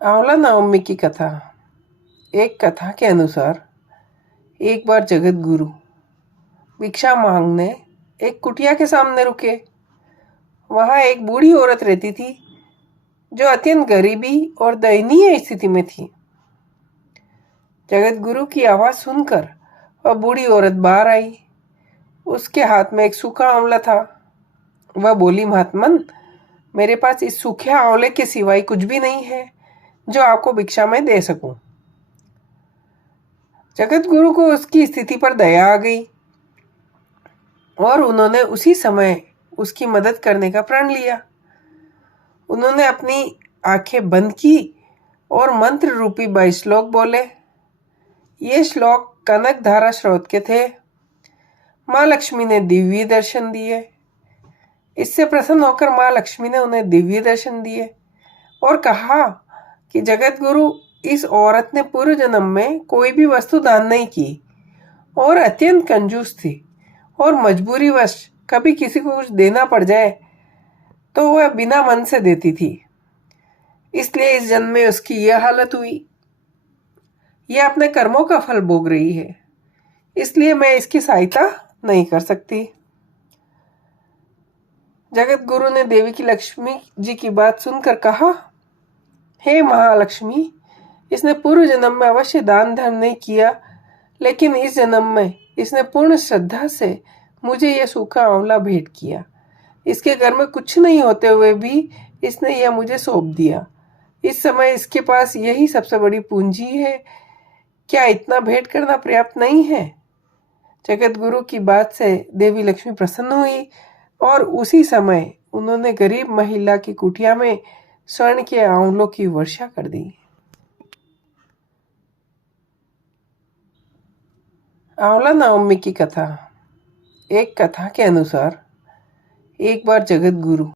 आंवला नवमी की कथा। एक कथा के अनुसार एक बार जगत गुरु भिक्षा मांगने एक कुटिया के सामने रुके। वहां एक बूढ़ी औरत रहती थी जो अत्यंत गरीबी और दयनीय स्थिति में थी। जगत गुरु की आवाज सुनकर वह बूढ़ी औरत बाहर आई। उसके हाथ में एक सूखा आंवला था। वह बोली, महात्मन, मेरे पास इस सूखे आंवले के सिवाय कुछ भी नहीं है जो आपको भिक्षा में दे सकूं। जगत गुरु को उसकी स्थिति पर दया आ गई और उन्होंने उसी समय उसकी मदद करने का प्रण लिया। उन्होंने अपनी आंखें बंद की और मंत्र रूपी 22 श्लोक बोले। ये श्लोक कनक धारा स्रोत के थे। माँ लक्ष्मी ने दिव्य दर्शन दिए। इससे प्रसन्न होकर माँ लक्ष्मी ने उन्हें दिव्य दर्शन दिए और कहा कि जगत गुरु, इस औरत ने पूर्व जन्म में कोई भी वस्तु दान नहीं की और अत्यंत कंजूस थी और मजबूरीवश कभी किसी को कुछ देना पड़ जाए तो वह बिना मन से देती थी। इसलिए इस जन्म में उसकी यह हालत हुई। यह अपने कर्मों का फल भोग रही है, इसलिए मैं इसकी सहायता नहीं कर सकती। जगत गुरु ने देवी की लक्ष्मी जी की बात सुनकर कहा, हे महालक्ष्मी, इसने पूर्व जन्म में अवश्य दान धर्म नहीं किया, लेकिन इस जन्म में इसने पूर्ण श्रद्धा से मुझे यह सूखा आंवला भेंट किया। इसके घर में कुछ नहीं होते हुए भी इसने यह मुझे सौंप दिया। इस समय इसके पास यही सबसे बड़ी पूंजी है। क्या इतना भेंट करना पर्याप्त नहीं है? जगत गुरु की बात से देवी लक्ष्मी प्रसन्न हुई और उसी समय उन्होंने गरीब महिला की कुटिया में स्वर्ण के आंवलों की वर्षा कर दी। आंवला नवमी की कथा। एक कथा के अनुसार एक बार जगत गुरु